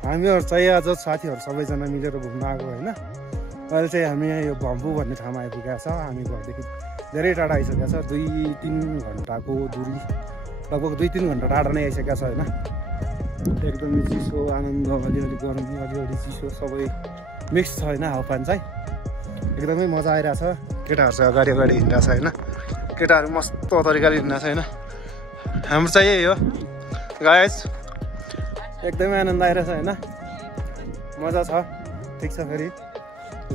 हामीहरू चाहिँ आज साथीहरू सबैजना मिलेर घुम्न आएको होइन। अहिले चाहिँ हामी यहाँ यो भम्पू भन्ने ठाउँमा आइपुगेका छौँ। हामी घरदेखि धेरै टाढा आइसकेका छ, 2-3 घन्टाको दुरी, लगभग 2-3 घन्टा टाढा नै आइसकेका छ होइन। एकदमै चिसो, आनन्द, अलिअलि गर्मी, अलिअलि चिसो सबै मिक्स छ होइन। हावापानी चाहिँ एकदमै मजा आइरहेछ। केटाहरू चाहिँ अगाडि अगाडि हिँडिरहेछ होइन। केटाहरू मस्त तरिकाले हिँडिरहेछ होइन। हाम्रो चाहिँ यही हो गाइस, एकदमै आनन्द आइरहेछ होइन, मजा छ। ठिक छ। फेरि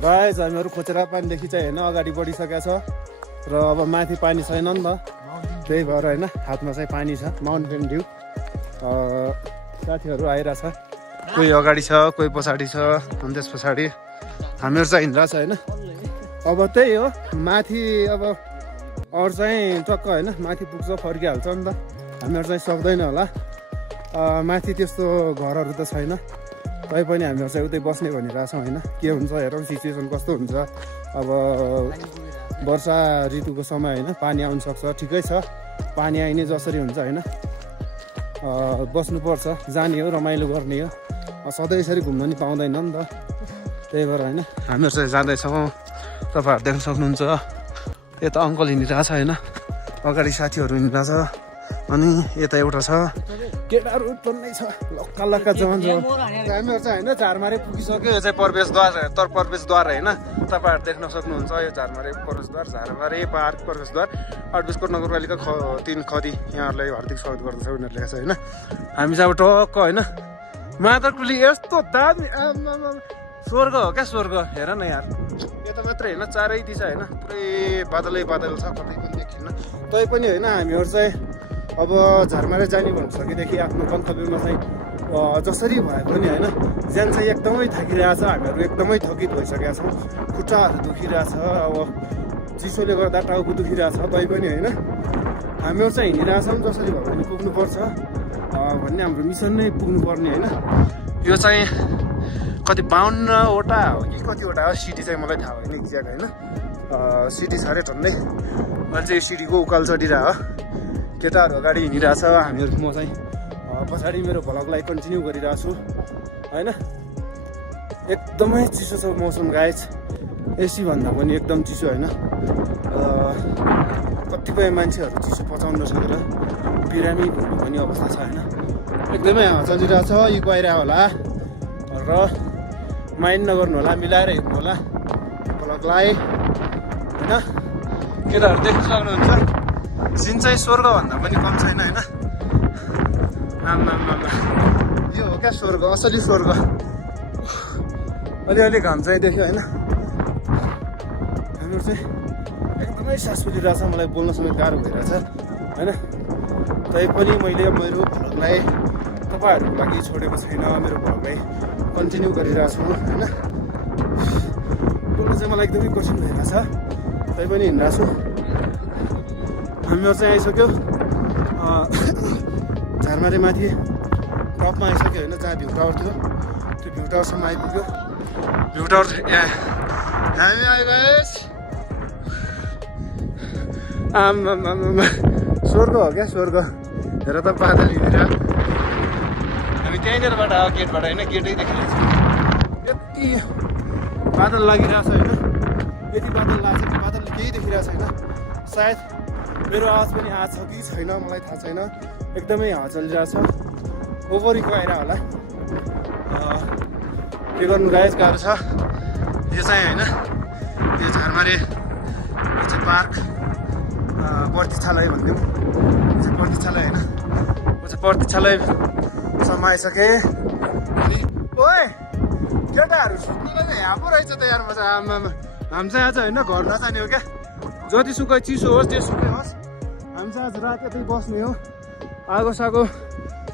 गाइस हामीहरू खोचेरा पानीदेखि चाहिँ होइन अगाडि बढिसकेका छ र अब माथि पानी छैन नि त, त्यही भएर होइन हातमा चाहिँ पानी छ। माउन्टेन भ्यू साथीहरू आइरहेछ, कोही अगाडि छ, कोही पछाडि छ, अनि त्यस पछाडि हामीहरू चाहिँ हिँडिरहेछ होइन। अब त्यही हो माथि, अब अरू चाहिँ टक्क होइन माथि पुग्छ फर्किहाल्छ नि त। हामीहरू चाहिँ सक्दैन होला, माथि त्यस्तो घरहरू त छैन। तैपनि हामीहरू चाहिँ उतै बस्ने भनिरहेछौँ होइन। के हुन्छ हेरौँ सिचुएसन कस्तो हुन्छ। अब वर्षा ऋतुको समय होइन, पानी आउनु सक्छ, ठिकै छ। पानी आइने जसरी हुन्छ होइन, बस्नुपर्छ, जाने हो, रमाइलो गर्ने हो। सधैँ यसरी घुम्न नि पाउँदैन नि त, त्यही भएर होइन हामीहरू चाहिँ जाँदैछौँ। तपाईँहरू देख्न सक्नुहुन्छ यता अङ्कल हिँडिरहेछ होइन, अगाडि साथीहरू हिँडिरहेछ, अनि यता एउटा छ केटाहरू टन्नै छ, लक्का लक्का जवान छ। हामीहरू चाहिँ होइन झारमारे पुगिसक्यो। यो चाहिँ प्रवेशद्वार होइन, तपाईँहरू देख्न सक्नुहुन्छ। यो झारमारे प्रवेशद्वार, झारमारे पार्क प्रवेशद्वार, 8 बिस्कोट नगरपालिका 3 खदी। यहाँहरूलाई हार्दिक स्वागत गर्दछ उनीहरूले लेखेको छ होइन। हामी चाहिँ अब टक्क होइन मादरकुली, यस्तो दामी स्वर्ग हो क्या, स्वर्ग। हेर न यार, यता मात्रै होइन चारै दिशा होइन पुरै बादलै बादल छ, कतै पनि देखिन्न। तैपनि होइन हामीहरू चाहिँ अब झारमारे जाने भनिसकेदेखि आफ्नो गन्तव्यमा चाहिँ जसरी भए पनि होइन ज्यान चाहिँ एकदमै थाकिरहेछ। हामीहरू एकदमै थकित भइसकेका छौँ, खुट्टाहरू दुखिरहेछ, अब चिसोले गर्दा टाउको दुखिरहेछ। तैपनि होइन हामीहरू चाहिँ हिँडिरहेछौँ, जसरी भए पनि पुग्नुपर्छ भन्ने हाम्रो मिसन नै पुग्नुपर्ने होइन। यो चाहिँ कति 52वटा हो कि कतिवटा हो सिटी चाहिँ मलाई थाहा होइन एक्ज्याक्ट होइन। सिटी छ अरे झन्डै। मैले चाहिँ सिटीको उकाल चढिरहेको, केटाहरू अगाडि हिँडिरहेछ, हामीहरू म चाहिँ पछाडि मेरो भ्लगलाई कन्टिन्यू गरिरहेको छु होइन। एकदमै चिसो छ मौसम गाइस, एसी भन्दा पनि एकदम चिसो होइन। कतिपय मान्छेहरू चिसो पचाउन नसकेर बिरामी भन्ने पनि अवस्था छ होइन। एकदमै हावा चलिरहेछ, इको आइरहेको होला र माइन्ड नगर्नु होला, मिलाएर हिँड्नु होला भ्लगलाई होइन। केटाहरू देख्न सक्नुहुन्छ सिन चाहिँ स्वर्गभन्दा पनि कम छैन होइन। आमा यो हो क्या स्वर्ग, असली स्वर्ग। अलिअलि घाम चाहिँ देख्यो होइन। हामीहरू चाहिँ एकदमै सास फुलिरहेछ, मलाई बोल्न समेत गाह्रो भइरहेछ होइन। तैपनि मैले मेरो भ्लगलाई तपाईँहरूको लागि छोडेको छैन, मेरो भ्लगलाई कन्टिन्यू गरिरहेको छु होइन। बोल्नु चाहिँ मलाई एकदमै कठिन भइरहेछ, तैपनि हिँडिरहेको छु। हामीहरू चाहिँ आइसक्यो झारमारे माथि टपमा आइसक्यो होइन, जहाँ भ्यू टावर थियो त्यो भ्यू टावरसम्म आइपुग्यो। भ्यू टावर हामी आइगयो। आमा स्वर्ग हो क्या, स्वर्ग। हेर त बादल हिँडेर हामी त्यहीँनिरबाट आयो, गेटबाट होइन, गेटै देखिरहेछ। यति बादल लागिरहेछ होइन, यति बादल लाग्छ कि बादलले केही देखिरहेको छैन। सायद मेरो आवाज पनि आएको छ कि छैन मलाई थाहा छैन। एकदमै हावा चलिरहेछ, ओभरिको आइरहेको होला। के गर्नु गाइस, गाह्रो छ। यो चाहिँ होइन यो झारमारे, यो चाहिँ पार्क प्रतीक्षालय भनिदिउँ, यो चाहिँ प्रतीक्षालय होइन। यो चाहिँ प्रतीक्षालयसम्म आइसकेँ। ओए केटाहरू सुत्नुलाई चाहिँ यहाँ पो रहेछ त यार, मजा। आमा हामी चाहिँ आज होइन घर नजाने हो क्या, जतिसुकै चिसो होस् जेसुकै होस् हामी चाहिँ आज रात यतै बस्ने हो। आगो सागो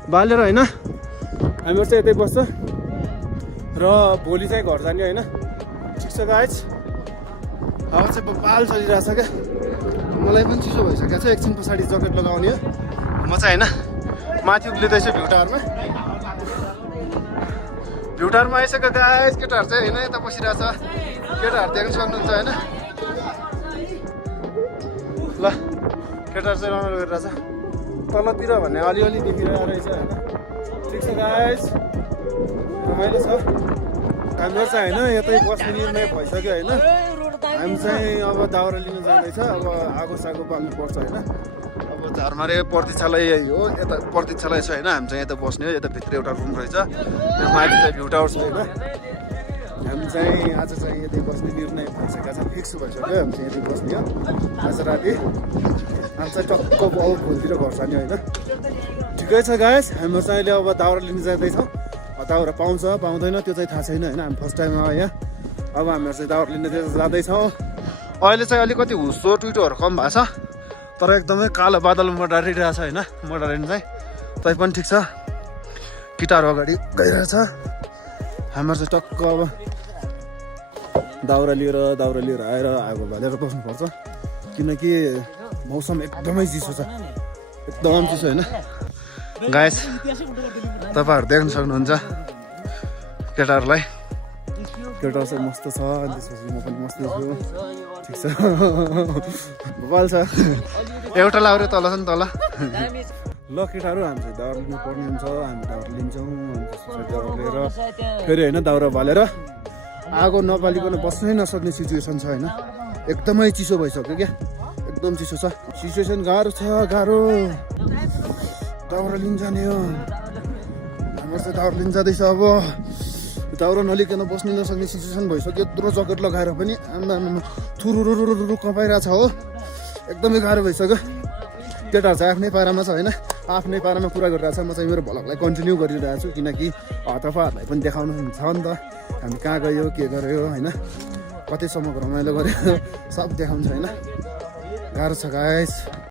बालेर होइन हामीहरू चाहिँ यतै बस्छ र भोलि चाहिँ घर जाने होइन। ठिक छ गाइस, हावा चाहिँ बाल चलिरहेछ क्या, मलाई पनि चिसो भइसकेको छ। एकछिन पछाडि ज्याकेट लगाउने हो। म चाहिँ होइन माथि उक्लिँदैछु भ्यू टावरमा। भ्यू टावरमा आइसक्यो गाइस। केटाहरू चाहिँ होइन यता बसिरहेछ, केटाहरू देख्न सक्नुहुन्छ होइन। ल केटाहरू चाहिँ रमाइलो गरिरहेछ, तलतिर भन्ने अलिअलि देखिरहेको रहेछ होइन। ठिक छ गाइस, रमाइलो छ हाम्रो चाहिँ होइन यतै बस्ने निर्णय भइसक्यो होइन हामी चाहिँ अब दाउरा लिन जाँदैछ अब आगो सागो बाल्नु पर्छ होइन अब झारमारे प्रतीक्षालय यही हो यता प्रतीक्षालय छ होइन हामी चाहिँ यता बस्ने हो यता भित्र एउटा रुम रहेछ यो माथि चाहिँ भ्यू टावर छ होइन हामी चाहिँ आज चाहिँ यतै बस्ने निर्णय भइसकेको छ फिक्स भइसक्यो हामी चाहिँ यतै बस्ने हो आज राति हामी चाहिँ टक्क अब भोलितिर घर जाने होइन ठिकै छ गाइस हाम्रो चाहिँ अहिले अब दाउरा लिन जाँदैछौँ दाउरा पाउँछ पाउँदैन त्यो चाहिँ थाहा छैन होइन हामी फर्स्ट टाइम आयो यहाँ अब हामीहरू चाहिँ दाउरा लिन जाँदैछौँ अहिले चाहिँ अलिकति हुस्सो टुइटोहरू कम भएको छ तर एकदमै कालो बादल मडारिरहेको छ होइन मडारिनु चाहिँ तै पनि ठिक छ गिटार अगाडि गइरहेछ हाम्रो चाहिँ टक्क अब दाउरा लिएर आएर आगो बालेर बस्नुपर्छ किनकि मौसम एकदमै चिसो छ एकदम चिसो होइन गाइस तपाईँहरू देख्न सक्नुहुन्छ केटाहरूलाई केटा चाहिँ मस्त छ अनि त्यसपछि म पनि मस्त छु ठिक छ भोपाल छ एउटा लाउरे तल छ नि तल ल केटाहरू हामी चाहिँ दाउरा लिनु पर्ने हुन्छ हामी दाउरा लिन्छौँ अनि त्यसपछि दाउरा लिएर फेरि होइन दाउरा बालेर आगो नबालिकन बस्नै नसक्ने सिचुएसन छ होइन एकदमै चिसो भइसक्यो क्या एकदम चिसो छ सिचुएसन गाह्रो छ गाह्रो दाउरा लिन जाने हो हाम्रो चाहिँ दाउरा लिन जाँदैछ अब दाउरा नलिकन बस्नु नसक्ने सिचुएसन भइसक्यो यत्रो ज्याकेट लगाएर पनि आमा थुरुरुरुरु कपाइरहेको छ हो एकदमै गाह्रो भइसक्यो केटाहरू चाहिँ आफ्नै पारामा छ होइन आफ्नै पारामा कुरा गरिरहेको छ म चाहिँ मेरो भ्लगलाई कन्टिन्यू गरिरहेको छु किनकि तपाईँहरूलाई पनि देखाउनु छ नि त हामी कहाँ गयो के गर्यो होइन कतिसम्मको रमाइलो गऱ्यो सब देखाउँछ होइन गाह्रो छ गाइस